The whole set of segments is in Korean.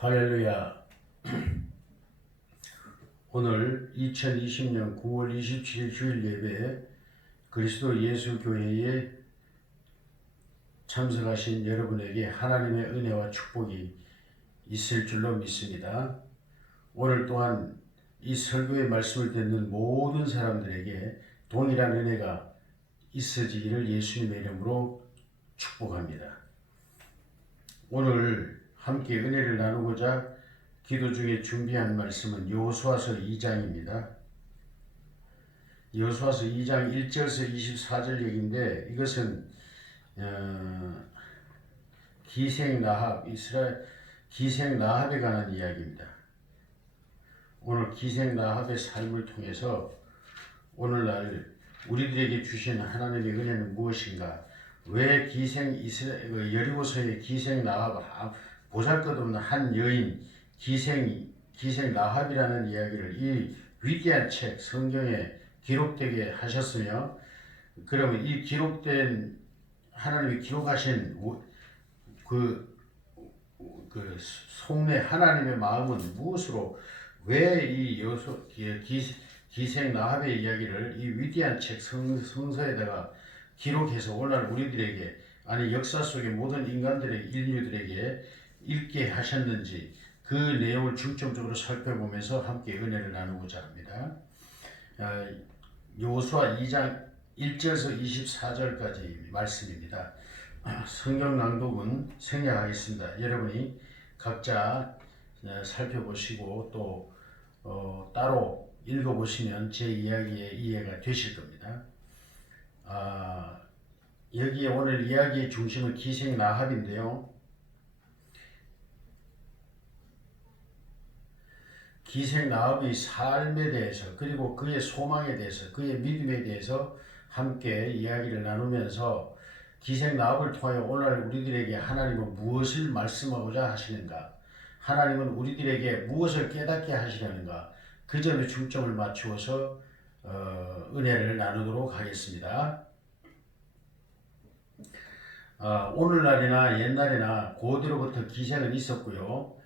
할렐루야. 오늘 2020년 9월 27일 주일 예배에 그리스도 예수 교회에 참석하신 여러분에게 하나님의 은혜와 축복이 있을 줄로 믿습니다. 오늘 또한 이 설교의 말씀을 듣는 모든 사람들에게 동일한 은혜가 있어지기를 예수님의 이름으로 축복합니다. 오늘 함께 은혜를 나누고자 기도 중에 준비한 말씀은 여호수아서 2장입니다. 여호수아서 2장 1절에서 24절 얘기인데 이것은 기생 라합, 이스라엘 기생 라합에 관한 이야기입니다. 오늘 기생 라합의 삶을 통해서 오늘날 우리들에게 주신 하나님의 은혜는 무엇인가? 왜 기생 여리고서의 기생 라합, 보잘것없는 한 여인 기생 라합이라는 이야기를 이 위대한 책 성경에 기록되게 하셨으며, 그러면 이 기록된 하나님이 기록하신 그 속내 하나님의 마음은 무엇으로 왜 이 기생 라합의 이야기를 이 위대한 책 성서에다가 기록해서 오늘 우리들에게, 아니 역사 속의 모든 인류들에게 읽게 하셨는지 그 내용을 중점적으로 살펴보면서 함께 은혜를 나누고자 합니다. 여호수아 2장 1절에서 24절까지 말씀입니다. 성경 낭독은 생략하겠습니다. 여러분이 각자 살펴보시고 또 따로 읽어보시면 제 이야기의 이해가 되실 겁니다. 여기에 오늘 이야기의 중심은 기생 라합인데요. 기생 라합의 삶에 대해서, 그리고 그의 소망에 대해서, 그의 믿음에 대해서 함께 이야기를 나누면서 기생 라합을 통하여 오늘 우리들에게 하나님은 무엇을 말씀하고자 하시는가, 하나님은 우리들에게 무엇을 깨닫게 하시려는가, 그 점에 중점을 맞추어서 은혜를 나누도록 하겠습니다. 오늘날이나 옛날이나 고대로부터 기생은 있었고요.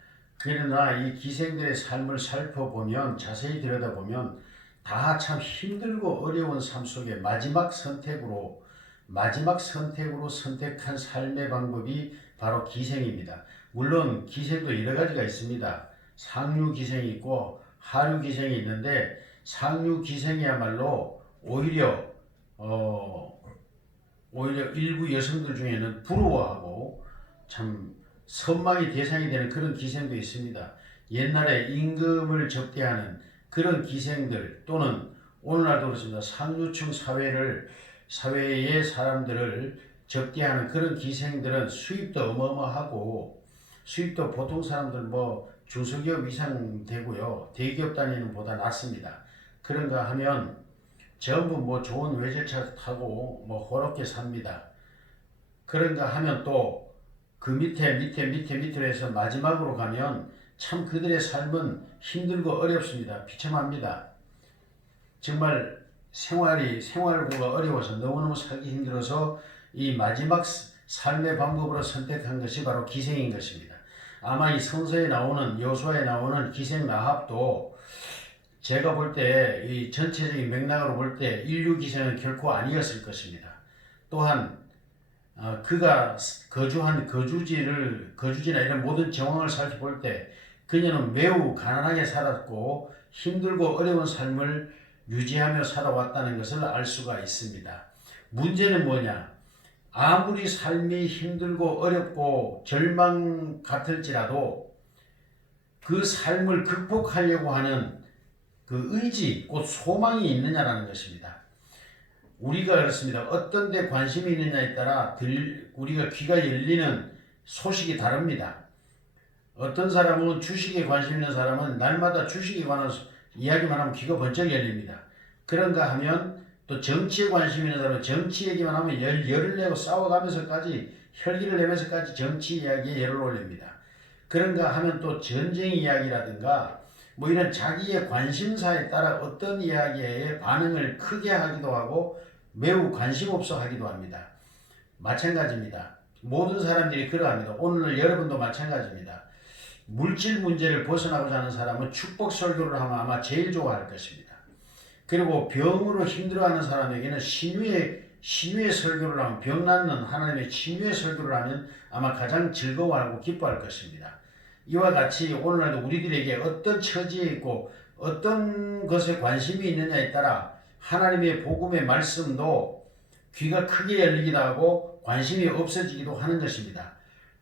그러나 이 기생들의 삶을 살펴보면, 자세히 들여다보면 다 참 힘들고 어려운 삶 속에 마지막 선택으로 선택한 삶의 방법이 바로 기생입니다. 물론 기생도 여러 가지가 있습니다. 상류 기생이 있고 하류 기생이 있는데, 상류 기생이야말로 오히려 일부 여성들 중에는 부러워하고 참 선망의 대상이 되는 그런 기생도 있습니다. 옛날에 임금을 접대하는 그런 기생들, 또는 오늘날도 그렇습니다. 상류층 사회의 사람들을 접대하는 그런 기생들은 수입도 어마어마하고, 수입도 보통 사람들 중소기업 이상 되고요. 대기업 다니는 보다 낫습니다. 그런가 하면 전부 좋은 외제차 타고 호롭게 삽니다. 그런가 하면 또 그 밑으로 해서 마지막으로 가면 참 그들의 삶은 힘들고 어렵습니다. 비참합니다. 정말 생활고가 어려워서 너무너무 살기 힘들어서 이 마지막 삶의 방법으로 선택한 것이 바로 기생인 것입니다. 아마 이 성서에 나오는, 여호수아에 나오는 기생 라합도 제가 볼 때 이 전체적인 맥락으로 볼 때 인류 기생은 결코 아니었을 것입니다. 또한 그가 거주한 거주지나 이런 모든 정황을 살펴볼 때 그녀는 매우 가난하게 살았고 힘들고 어려운 삶을 유지하며 살아왔다는 것을 알 수가 있습니다. 문제는 뭐냐? 아무리 삶이 힘들고 어렵고 절망 같을지라도 그 삶을 극복하려고 하는 그 의지, 곧 소망이 있느냐라는 것입니다. 우리가 그렇습니다. 어떤 데 관심이 있느냐에 따라 우리가 귀가 열리는 소식이 다릅니다. 어떤 사람은 주식에 관심 있는 사람은 날마다 주식에 관한 이야기만 하면 귀가 번쩍 열립니다. 그런가 하면 또 정치에 관심 있는 사람은 정치 얘기만 하면 열을 내고 싸워가면서까지, 혈기를 내면서까지 정치 이야기에 열을 올립니다. 그런가 하면 또 전쟁 이야기라든가 이런 자기의 관심사에 따라 어떤 이야기에 반응을 크게 하기도 하고 매우 관심 없어 하기도 합니다. 마찬가지입니다. 모든 사람들이 그러합니다. 오늘 여러분도 마찬가지입니다. 물질 문제를 벗어나고자 하는 사람은 축복 설교를 하면 아마 제일 좋아할 것입니다. 그리고 병으로 힘들어하는 사람에게는 신유의 설교를 하면, 병 낫는 하나님의 신유의 설교를 하면 아마 가장 즐거워하고 기뻐할 것입니다. 이와 같이 오늘날도 우리들에게 어떤 처지에 있고 어떤 것에 관심이 있느냐에 따라 하나님의 복음의 말씀도 귀가 크게 열리기도 하고 관심이 없어지기도 하는 것입니다.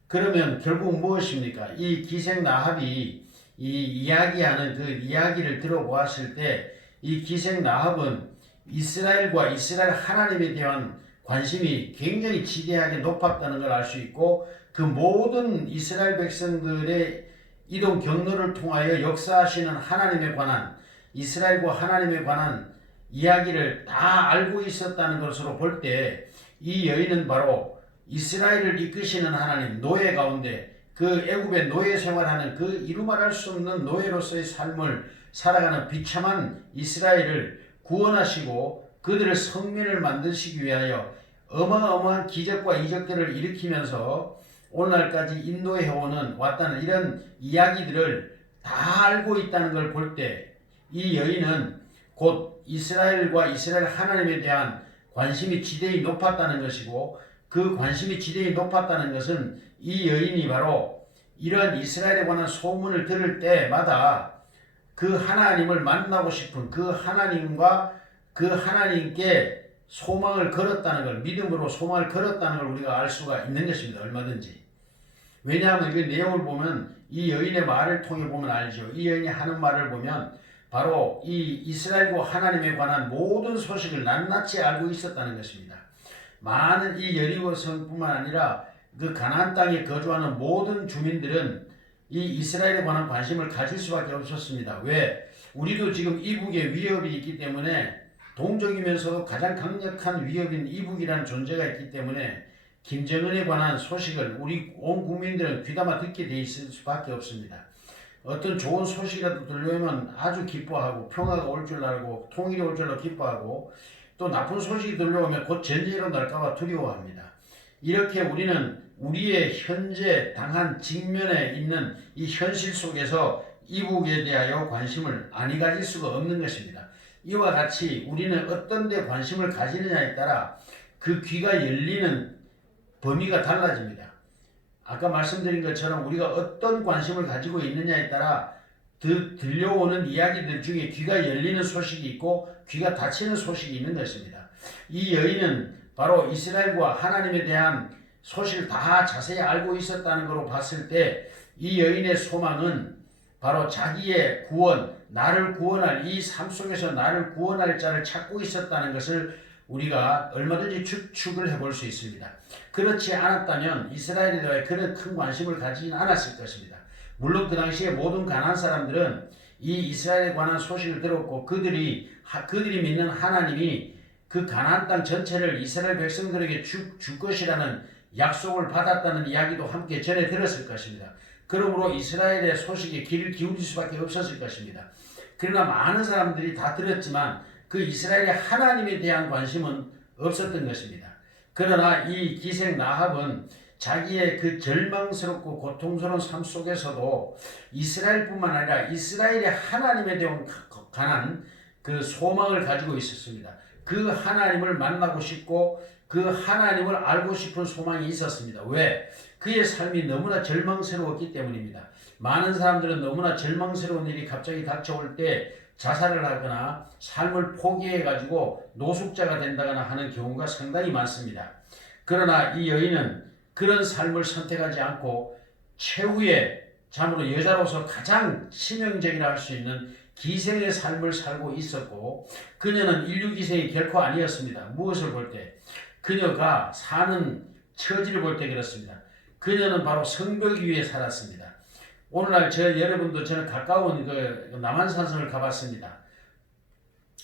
그러면 결국 무엇입니까? 이 기생 라합이 이 이야기하는 그 이야기를 들어보았을 때 이 기생 라합은 이스라엘과 이스라엘 하나님에 대한 관심이 굉장히 지대하게 높았다는 걸 알 수 있고, 그 모든 이스라엘 백성들의 이동 경로를 통하여 역사하시는 하나님에 관한, 이스라엘과 하나님에 관한 이야기를 다 알고 있었다는 것으로 볼 때 이 여인은 바로 이스라엘을 이끄시는 하나님, 노예 가운데 그 애굽의 노예 생활하는 그 이루 말할 수 없는 노예로서의 삶을 살아가는 비참한 이스라엘을 구원하시고 그들을 성민을 만드시기 위하여 어마어마한 기적과 이적들을 일으키면서 오늘날까지 인도해오는 왔다는 이런 이야기들을 다 알고 있다는 걸 볼 때 이 여인은 곧 이스라엘과 이스라엘 하나님에 대한 관심이 지대히 높았다는 것이고, 그 관심이 지대히 높았다는 것은 이 여인이 바로 이러한 이스라엘에 관한 소문을 들을 때마다 그 하나님을 만나고 싶은 그 하나님과 그 하나님께 소망을 걸었다는 걸, 믿음으로 소망을 걸었다는 걸 우리가 알 수가 있는 것입니다. 얼마든지. 왜냐하면 그 내용을 보면, 이 여인의 말을 통해 보면 알죠. 이 여인이 하는 말을 보면 바로 이 이스라엘과 하나님에 관한 모든 소식을 낱낱이 알고 있었다는 것입니다. 많은 이 여리고 성뿐만 아니라 그 가나안 땅에 거주하는 모든 주민들은 이 이스라엘에 관한 관심을 가질 수밖에 없었습니다. 왜? 우리도 지금 이북에 위협이 있기 때문에, 동족이면서도 가장 강력한 위협인 이북이라는 존재가 있기 때문에 김정은에 관한 소식을 우리 온 국민들은 귀담아 듣게 돼 있을 수밖에 없습니다. 어떤 좋은 소식이라도 들려오면 아주 기뻐하고, 평화가 올 줄 알고 통일이 올 줄로 기뻐하고, 또 나쁜 소식이 들려오면 곧 전쟁이 일어날까봐 두려워합니다. 이렇게 우리는 우리의 현재 당한 직면에 있는 이 현실 속에서 이북에 대하여 관심을 아니 가질 수가 없는 것입니다. 이와 같이 우리는 어떤 데 관심을 가지느냐에 따라 그 귀가 열리는 범위가 달라집니다. 아까 말씀드린 것처럼 우리가 어떤 관심을 가지고 있느냐에 따라 들려오는 이야기들 중에 귀가 열리는 소식이 있고 귀가 닫히는 소식이 있는 것입니다. 이 여인은 바로 이스라엘과 하나님에 대한 소식을 다 자세히 알고 있었다는 것으로 봤을 때 이 여인의 소망은 바로 자기의 구원, 나를 구원할, 이 삶 속에서 나를 구원할 자를 찾고 있었다는 것을 우리가 얼마든지 추측을 해볼 수 있습니다. 그렇지 않았다면 이스라엘에 대해 그런 큰 관심을 가지진 않았을 것입니다. 물론 그 당시에 모든 가나안 사람들은 이 이스라엘에 관한 소식을 들었고, 그들이 믿는 하나님이 그 가나안 땅 전체를 이스라엘 백성들에게 줄 것이라는 약속을 받았다는 이야기도 함께 전해 들었을 것입니다. 그러므로 이스라엘의 소식에 귀를 기울일 수밖에 없었을 것입니다. 그러나 많은 사람들이 다 들었지만 그 이스라엘의 하나님에 대한 관심은 없었던 것입니다. 그러나 이 기생 라합은 자기의 그 절망스럽고 고통스러운 삶 속에서도 이스라엘뿐만 아니라 이스라엘의 하나님에 대한 관한 그 소망을 가지고 있었습니다. 그 하나님을 만나고 싶고 그 하나님을 알고 싶은 소망이 있었습니다. 왜? 그의 삶이 너무나 절망스러웠기 때문입니다. 많은 사람들은 너무나 절망스러운 일이 갑자기 닥쳐올 때 자살을 하거나 삶을 포기해가지고 노숙자가 된다거나 하는 경우가 상당히 많습니다. 그러나 이 여인은 그런 삶을 선택하지 않고 최후의, 참으로 여자로서 가장 치명적이라 할 수 있는 기생의 삶을 살고 있었고, 그녀는 인류기생이 결코 아니었습니다. 무엇을 볼 때? 그녀가 사는 처지를 볼 때 그렇습니다. 그녀는 바로 성벽 위에 살았습니다. 오늘날 여러분도 저는 가까운 그 남한산성을 가봤습니다.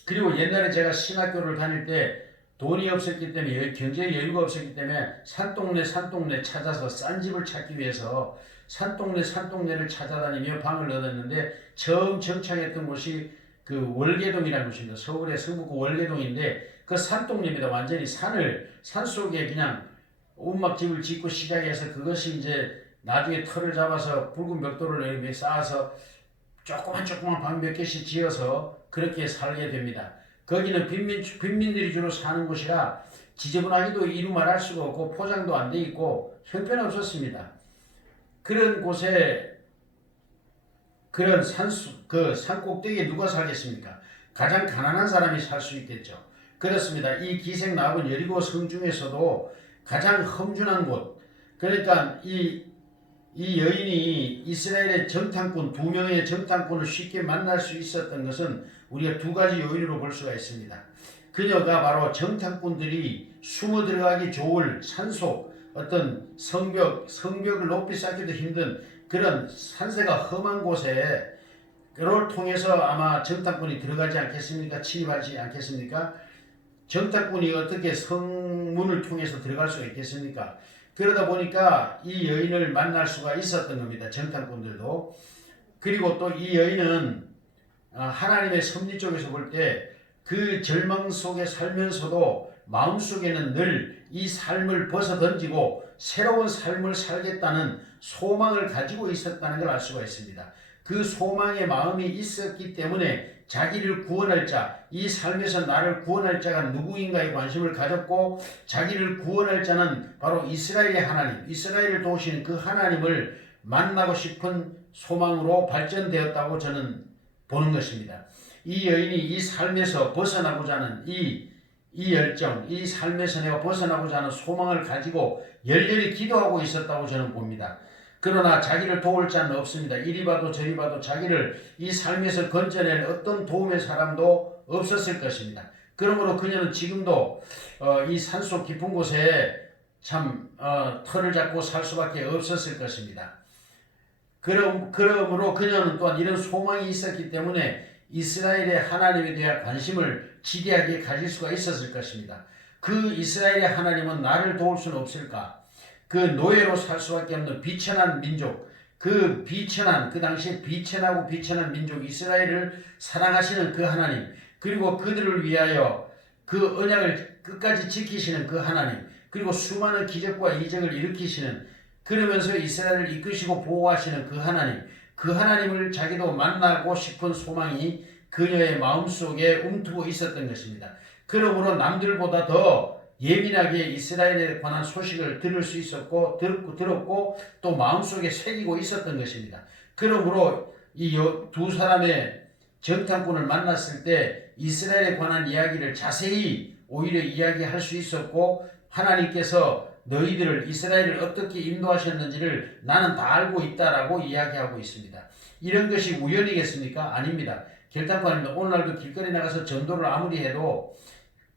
그리고 옛날에 제가 신학교를 다닐 때 돈이 없었기 때문에, 경제 여유가 없었기 때문에 산동네 찾아서 싼 집을 찾기 위해서 산동네를 찾아다니며 방을 얻었는데, 처음 정착했던 곳이 그 월계동이라는 곳입니다. 서울의 성북구 월계동인데 그 산동네입니다. 완전히 산속에 그냥 움막집을 짓고 시작해서 그것이 이제 나중에 터를 잡아서 붉은 벽돌을 이렇게 쌓아서 조그만 방 몇 개씩 지어서 그렇게 살게 됩니다. 거기는 빈민들이 주로 사는 곳이라 지저분하기도 이루 말할 수가 없고 포장도 안 돼 있고 형편없었습니다. 그런 곳에 그런 산 꼭대기에 누가 살겠습니까? 가장 가난한 사람이 살 수 있겠죠. 그렇습니다. 이 기생 나합은 여리고 성 중에서도 가장 험준한 곳. 그러니까 이 여인이 이스라엘의 정탐꾼, 2명의 정탐꾼을 쉽게 만날 수 있었던 것은 우리가 2가지 요인으로 볼 수가 있습니다. 그녀가 바로 정탐꾼들이 숨어 들어가기 좋을 산속, 어떤 성벽을 높이 쌓기도 힘든 그런 산세가 험한 곳에 그를 통해서 아마 정탐꾼이 들어가지 않겠습니까? 침입하지 않겠습니까? 정탐꾼이 어떻게 성문을 통해서 들어갈 수가 있겠습니까? 그러다 보니까 이 여인을 만날 수가 있었던 겁니다. 정탐꾼들도. 그리고 또 이 여인은 하나님의 섭리 쪽에서 볼 때 그 절망 속에 살면서도 마음속에는 늘 이 삶을 벗어던지고 새로운 삶을 살겠다는 소망을 가지고 있었다는 걸 알 수가 있습니다. 그 소망의 마음이 있었기 때문에 자기를 구원할 자, 이 삶에서 나를 구원할 자가 누구인가에 관심을 가졌고 자기를 구원할 자는 바로 이스라엘의 하나님, 이스라엘을 도우시는 그 하나님을 만나고 싶은 소망으로 발전되었다고 저는 보는 것입니다. 이 여인이 이 삶에서 벗어나고자 하는 이 열정, 이 삶에서 내가 벗어나고자 하는 소망을 가지고 열렬히 기도하고 있었다고 저는 봅니다. 그러나 자기를 도울 자는 없습니다. 이리 봐도 저리 봐도 자기를 이 삶에서 건져낼 어떤 도움의 사람도 없었을 것입니다. 그러므로 그녀는 지금도 이 산속 깊은 곳에 참 터를 잡고 살 수밖에 없었을 것입니다. 그러므로 그녀는 또한 이런 소망이 있었기 때문에 이스라엘의 하나님에 대한 관심을 지대하게 가질 수가 있었을 것입니다. 그 이스라엘의 하나님은 나를 도울 수는 없을까? 그 노예로 살 수밖에 없는 비천한 민족, 그 당시에 비천하고 비천한 민족 이스라엘을 사랑하시는 그 하나님, 그리고 그들을 위하여 그 언약을 끝까지 지키시는 그 하나님, 그리고 수많은 기적과 이적을 일으키시는, 그러면서 이스라엘을 이끄시고 보호하시는 그 하나님, 그 하나님을 자기도 만나고 싶은 소망이 그녀의 마음속에 움트고 있었던 것입니다. 그러므로 남들보다 더 예민하게 이스라엘에 관한 소식을 들을 수 있었고 들었고 또 마음속에 새기고 있었던 것입니다. 그러므로 이 두 사람의 정탐꾼을 만났을 때 이스라엘에 관한 이야기를 자세히 오히려 이야기할 수 있었고 하나님께서 너희들을 이스라엘을 어떻게 인도하셨는지를 나는 다 알고 있다라고 이야기하고 있습니다. 이런 것이 우연이겠습니까? 아닙니다. 결단코 아닙니다. 오늘날도 길거리 나가서 전도를 아무리 해도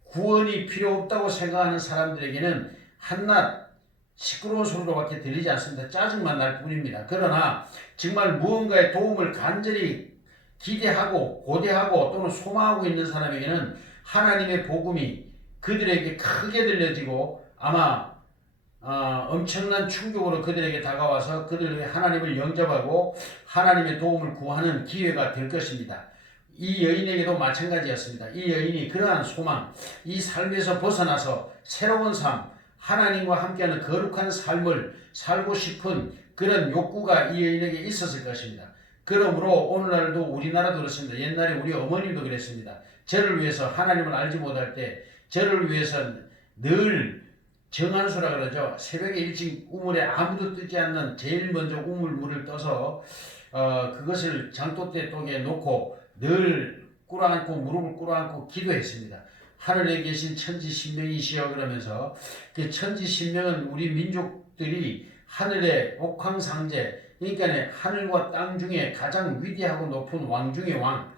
구원이 필요 없다고 생각하는 사람들에게는 한낱 시끄러운 소리로밖에 들리지 않습니다. 짜증만 날 뿐입니다. 그러나 정말 무언가의 도움을 간절히 기대하고 고대하고 또는 소망하고 있는 사람에게는 하나님의 복음이 그들에게 크게 들려지고 아마 엄청난 충격으로 그들에게 다가와서 그들에게 하나님을 영접하고 하나님의 도움을 구하는 기회가 될 것입니다. 이 여인에게도 마찬가지였습니다. 이 여인이 그러한 소망, 이 삶에서 벗어나서 새로운 삶, 하나님과 함께하는 거룩한 삶을 살고 싶은 그런 욕구가 이 여인에게 있었을 것입니다. 그러므로 오늘날도 우리나라도 그렇습니다. 옛날에 우리 어머님도 그랬습니다. 저를 위해서 하나님을 알지 못할 때 저를 위해서 늘 정한수라 그러죠. 새벽에 일찍 우물에 아무도 뜨지 않는 제일 먼저 우물물을 떠서 그것을 장독대 쪽에 놓고 늘 꿇어앉고 무릎을 꿇어앉고 기도했습니다. 하늘에 계신 천지신명이시여 그러면서 그 천지신명은 우리 민족들이 하늘의 옥황상제, 그러니까 하늘과 땅 중에 가장 위대하고 높은 왕 중의 왕,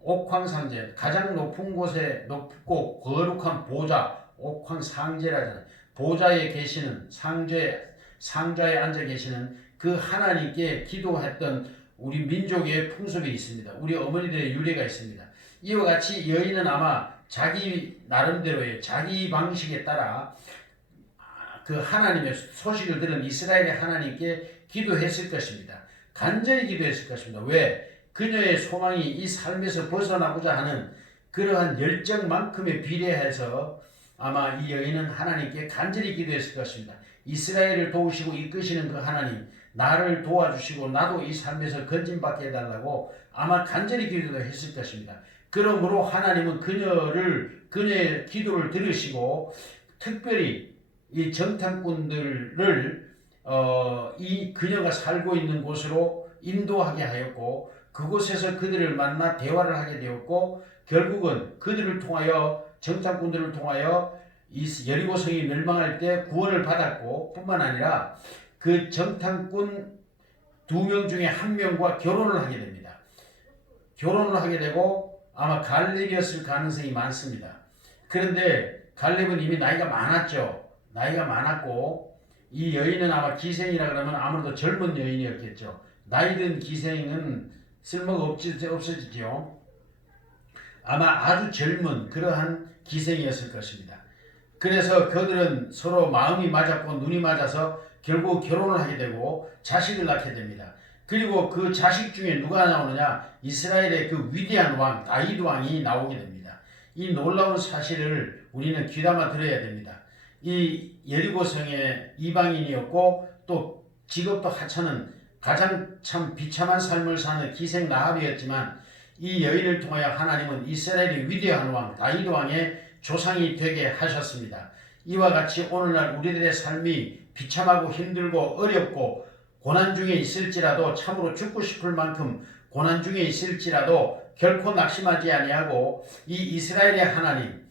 옥황상제, 가장 높은 곳에 높고 거룩한 보좌, 옥황상제라잖아요. 보좌에 계시는 상좌에 앉아 계시는 그 하나님께 기도했던 우리 민족의 풍습이 있습니다. 우리 어머니들의 유래가 있습니다. 이와 같이 여인은 아마 자기 나름대로의 자기 방식에 따라 그 하나님의 소식을 들은 이스라엘의 하나님께 기도했을 것입니다. 간절히 기도했을 것입니다. 왜? 그녀의 소망이 이 삶에서 벗어나고자 하는 그러한 열정만큼에 비례해서 아마 이 여인은 하나님께 간절히 기도했을 것입니다. 이스라엘을 도우시고 이끄시는 그 하나님, 나를 도와주시고 나도 이 삶에서 건진받게 해달라고 아마 간절히 기도도 했을 것입니다. 그러므로 하나님은 그녀의 기도를 들으시고 특별히 이 정탐꾼들을 이 그녀가 살고 있는 곳으로 인도하게 하였고 그곳에서 그들을 만나 대화를 하게 되었고 결국은 그들을 통하여 정탐꾼들을 통하여 이 여리고성이 멸망할 때 구원을 받았고 뿐만 아니라 그 정탐꾼 2명 중에 1명과 결혼을 하게 됩니다. 결혼을 하게 되고 아마 갈렙이었을 가능성이 많습니다. 그런데 갈렙은 이미 나이가 많았죠. 나이가 많았고 이 여인은 아마 기생이라 그러면 아무래도 젊은 여인이었겠죠. 나이 든 기생은 쓸모가 없어지죠. 아마 아주 젊은 그러한 기생이었을 것입니다. 그래서 그들은 서로 마음이 맞았고 눈이 맞아서 결국 결혼을 하게 되고 자식을 낳게 됩니다. 그리고 그 자식 중에 누가 나오느냐? 이스라엘의 그 위대한 왕 다윗 왕이 나오게 됩니다. 이 놀라운 사실을 우리는 귀담아 들어야 됩니다. 이 여리고성의 이방인이었고 또 직업도 하찮은 가장 참 비참한 삶을 사는 기생 라합이었지만 이 여인을 통하여 하나님은 이스라엘의 위대한 왕 다윗 왕의 조상이 되게 하셨습니다. 이와 같이 오늘날 우리들의 삶이 비참하고 힘들고 어렵고 고난 중에 있을지라도 참으로 죽고 싶을 만큼 고난 중에 있을지라도 결코 낙심하지 아니하고 이 이스라엘의 하나님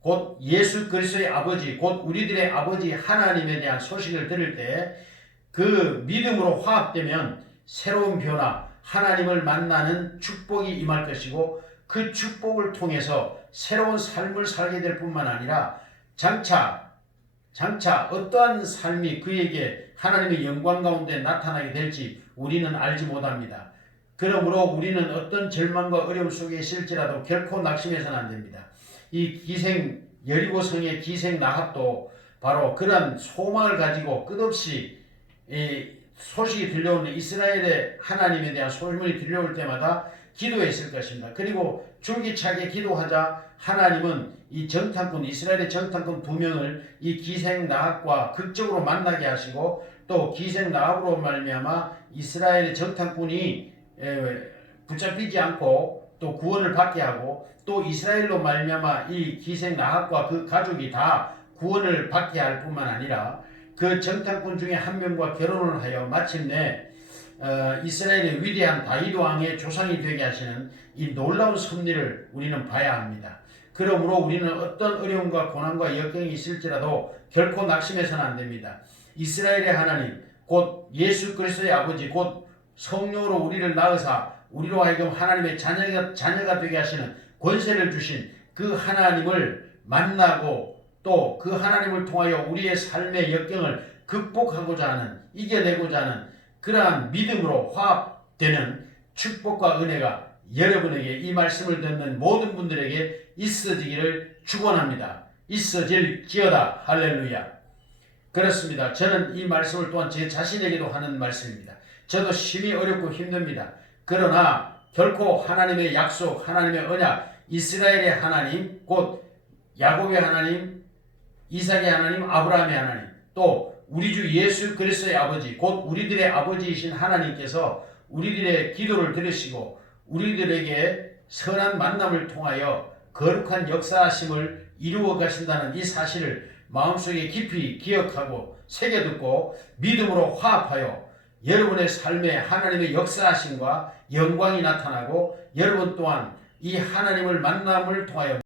곧 예수 그리스도의 아버지 곧 우리들의 아버지 하나님에 대한 소식을 들을 때 그 믿음으로 화합되면 새로운 변화 하나님을 만나는 축복이 임할 것이고 그 축복을 통해서 새로운 삶을 살게 될 뿐만 아니라 장차 어떠한 삶이 그에게 하나님의 영광 가운데 나타나게 될지 우리는 알지 못합니다. 그러므로 우리는 어떤 절망과 어려움 속에 있을지라도 결코 낙심해서는 안 됩니다. 이 여리고성의 기생 라합도 바로 그런 소망을 가지고 끝없이 이 소식이 들려오는 이스라엘의 하나님에 대한 소문이 들려올 때마다 기도했을 것입니다. 그리고 줄기차게 기도하자 하나님은 이 이스라엘의 정탐꾼 2명을 이 기생 라합과 극적으로 만나게 하시고 또 기생 라합으로 말미암아 이스라엘의 정탐꾼이 붙잡히지 않고 또 구원을 받게 하고 또 이스라엘로 말미암아 이 기생 라합과 그 가족이 다 구원을 받게 할 뿐만 아니라 그 정탐꾼 중에 1명과 결혼을 하여 마침내 이스라엘의 위대한 다윗 왕의 조상이 되게 하시는 이 놀라운 섭리를 우리는 봐야 합니다. 그러므로 우리는 어떤 어려움과 고난과 역경이 있을지라도 결코 낙심해서는 안 됩니다. 이스라엘의 하나님 곧 예수 그리스도의 아버지 곧 성령으로 우리를 낳으사 우리로 하여금 하나님의 자녀가 되게 하시는 권세를 주신 그 하나님을 만나고 또 그 하나님을 통하여 우리의 삶의 역경을 극복하고자 하는 이겨내고자 하는 그러한 믿음으로 화합되는 축복과 은혜가 여러분에게 이 말씀을 듣는 모든 분들에게 있어지기를 축원합니다. 있어질지어다. 할렐루야. 그렇습니다. 저는 이 말씀을 또한 제 자신에게도 하는 말씀입니다. 저도 심히 어렵고 힘듭니다. 그러나 결코 하나님의 약속, 하나님의 언약, 이스라엘의 하나님, 곧 야곱의 하나님, 이삭의 하나님, 아브라함의 하나님, 또 우리 주 예수 그리스도의 아버지, 곧 우리들의 아버지이신 하나님께서 우리들의 기도를 들으시고 우리들에게 선한 만남을 통하여 거룩한 역사하심을 이루어 가신다는 이 사실을 마음속에 깊이 기억하고 새겨듣고 믿음으로 화합하여 여러분의 삶에 하나님의 역사하심과 영광이 나타나고 여러분 또한 이 하나님을 만남을 통하여